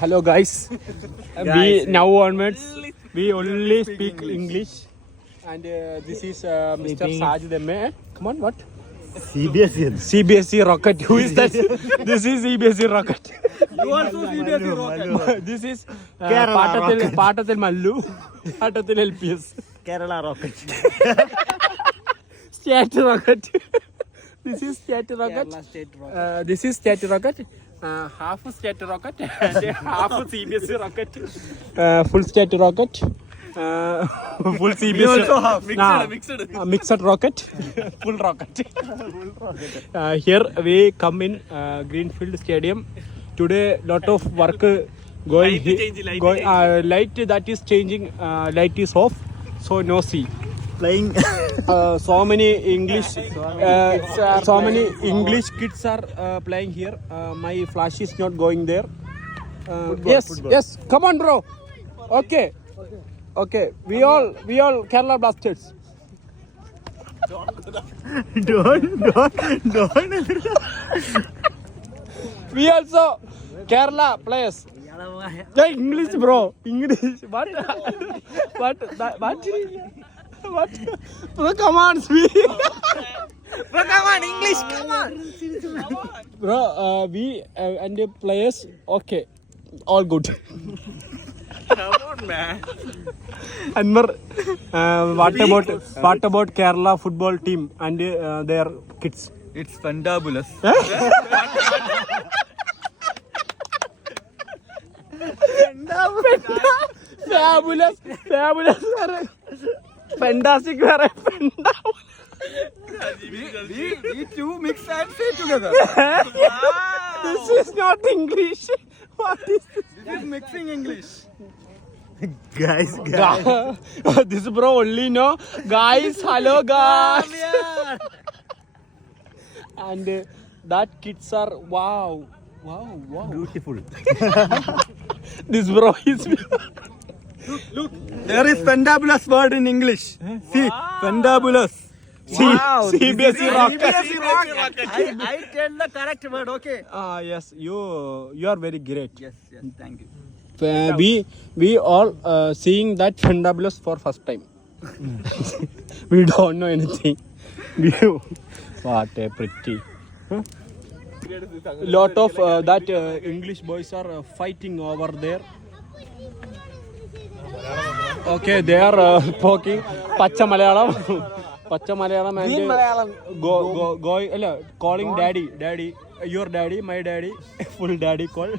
Hello guys. We now onwards we only speak English, and this is Mr. Sajid M.A. Come on, what? CBSE rocket. Who is that? This is CBSE rocket. You also CBSE rocket. This is Kerala rocket. Patathil Mallu. Patathil LPS. Kerala rocket. State rocket. This is state rocket. This is state rocket. Half state rocket and half CBSE rocket. Full state rocket. Full CBSE. We also have Mixed rocket. Full rocket. Here we come in Greenfield Stadium. Today lot of work going. Light that is changing. Light is off, so no see. Playing. So many English kids are playing here. My flash is not going there. Football. Yes, come on bro. Okay, we all Kerala Blasters. Don't. We also Kerala players. The English bro, English. What? Bro, come on, speak. Bro, come on, English, come on. Bro, we and the players, okay, all good. Come on, man. Anwar, what about Kerala football team and their kids? It's fantabulous. Fabulous. Fantastic. We two mix and say together. This is not English. What is this? This is mixing English. Guys. This bro only know. Guys, hello guys. And that kids are wow. Beautiful. This bro is. Look, there is fantabulous word in English. See, fantabulous. Wow, CBSE rocket. I tell the correct word, okay? Yes, you are very great. Yes, thank you. We all seeing that fantabulous for first time. We don't know anything. What a pretty. Lot of that English boys are fighting over there. Okay, they are talking Pacha Malayalam and calling daddy, your daddy, my daddy, full daddy call.